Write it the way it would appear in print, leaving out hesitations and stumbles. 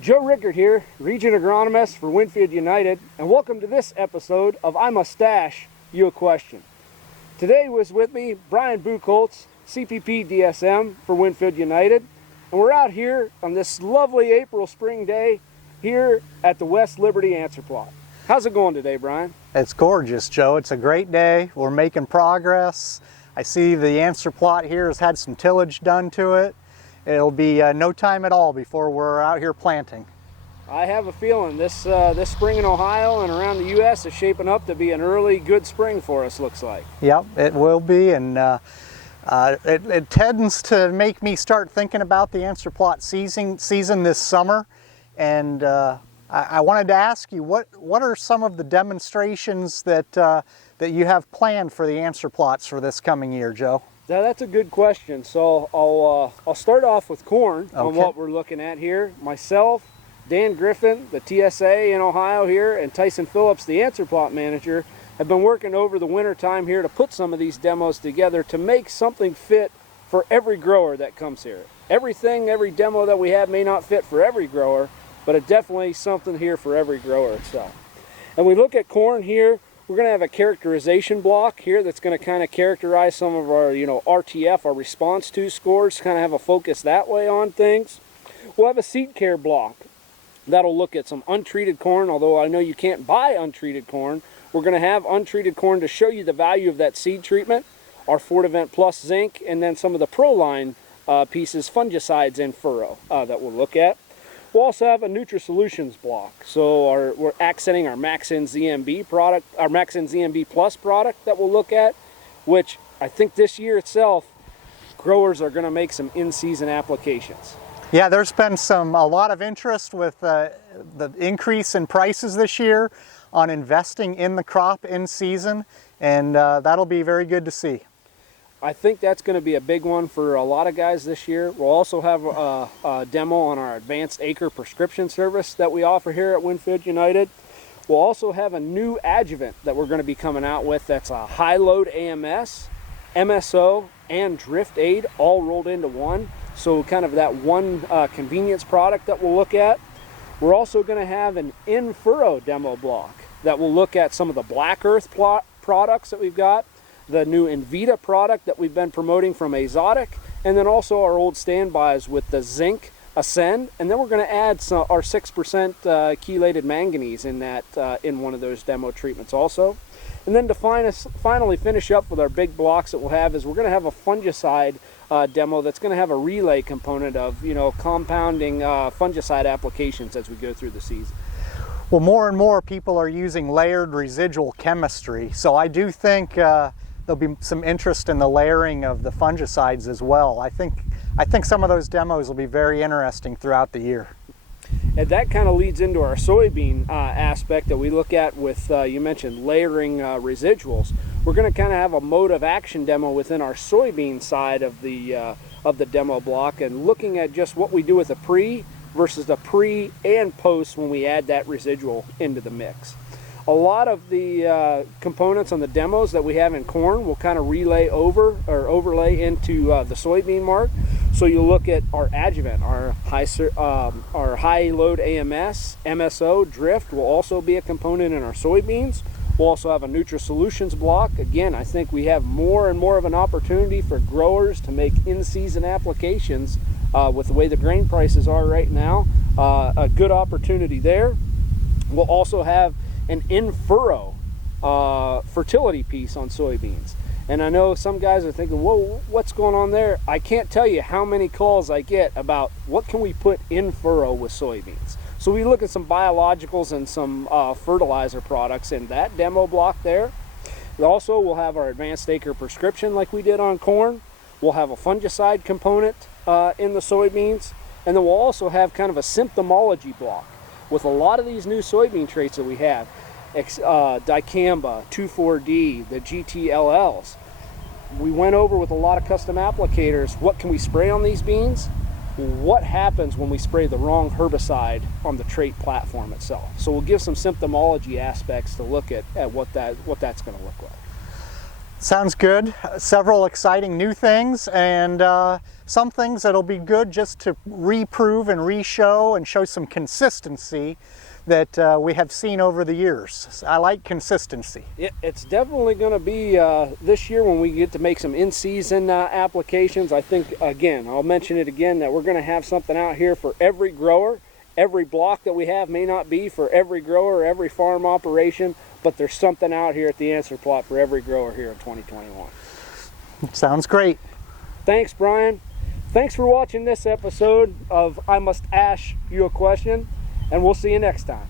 Joe Rickard here, Region Agronomist for Winfield United, and welcome to this episode of I Must Ask You a Question. Today was with me Brian Buchholz, CPP DSM for Winfield United, and we're out here on this lovely April spring day here at the West Liberty answer plot. How's it going today, Brian? It's gorgeous, Joe. It's a great day. We're making progress. I see the answer plot here has had some tillage done to it. It'll be no time at all before we're out here planting. I have a feeling this spring in Ohio and around the U.S. is shaping up to be an early good spring for us, looks like. Yep, it will be, and it tends to make me start thinking about the answer plot season this summer. And I wanted to ask you, what are some of the demonstrations that you have planned for the answer plots for this coming year, Joe? Now, that's a good question. So I'll start off with corn on what we're looking at here. Myself, Dan Griffin, the TSA in Ohio here, and Tyson Phillips, the answer plot manager, have been working over the winter time here to put some of these demos together to make something fit for every grower that comes here. Every demo that we have may not fit for every grower, but it's definitely something here for every grower. So, and we look at corn here. We're going to have a characterization block here that's going to kind of characterize some of our, RTF, our response to scores, kind of have a focus that way on things. We'll have a seed care block that'll look at some untreated corn, although I know you can't buy untreated corn. We're going to have untreated corn to show you the value of that seed treatment, our Fortivent Plus zinc, and then some of the ProLine pieces, fungicides and furrow that we'll look at. We'll also have a NutriSolutions block. So we're accenting our Maxin ZMB product, our Maxin ZMB Plus product that we'll look at, which I think this year itself, growers are going to make some in-season applications. Yeah, there's been a lot of interest with the increase in prices this year on investing in the crop in season, and that'll be very good to see. I think that's going to be a big one for a lot of guys this year. We'll also have a demo on our advanced acre prescription service that we offer here at Winfield United. We'll also have a new adjuvant that we're going to be coming out with that's a high load AMS, MSO, and drift aid all rolled into one. So kind of that one convenience product that we'll look at. We're also going to have an in-furrow demo block that will look at some of the black earth products that we've got, the new Invita product that we've been promoting from Azotic, and then also our old standbys with the zinc Ascend, and then we're going to add our 6% chelated manganese in that in one of those demo treatments also. And then to finally finish up with our big blocks that we'll have is we're going to have a fungicide demo that's going to have a relay component of compounding fungicide applications as we go through the season. Well, more and more people are using layered residual chemistry, so I do think there'll be some interest in the layering of the fungicides as well. I think some of those demos will be very interesting throughout the year. And that kind of leads into our soybean aspect that we look at with, you mentioned layering residuals. We're going to kind of have a mode of action demo within our soybean side of the demo block, and looking at just what we do with the pre versus the pre and post when we add that residual into the mix. A lot of the components on the demos that we have in corn will kind of overlay into the soybean mark. So you'll look at our adjuvant, our high load AMS, MSO, drift will also be a component in our soybeans. We'll also have a NutriSolutions block. Again, I think we have more and more of an opportunity for growers to make in-season applications with the way the grain prices are right now. A good opportunity there. We'll also have an in-furrow fertility piece on soybeans. And I know some guys are thinking, whoa, what's going on there? I can't tell you how many calls I get about what can we put in furrow with soybeans. So we look at some biologicals and some fertilizer products in that demo block there. We also will have our advanced acre prescription like we did on corn. We'll have a fungicide component in the soybeans. And then we'll also have kind of a symptomology block with a lot of these new soybean traits that we have. Dicamba, 2,4-D, the GTLLs. We went over with a lot of custom applicators, what can we spray on these beans? What happens when we spray the wrong herbicide on the trait platform itself? So we'll give some symptomology aspects to look at what that's going to look like. Sounds good. Several exciting new things, and some things that'll be good just to reprove and re-show and show some consistency that we have seen over the years. I like consistency. It's definitely going to be this year when we get to make some in-season applications. I think, again, I'll mention it again, that we're going to have something out here for every grower. Every block that we have may not be for every grower, every farm operation, but there's something out here at the Answer Plot for every grower here in 2021. Sounds great. Thanks, Brian. Thanks for watching this episode of I Must Ask You a Question, and we'll see you next time.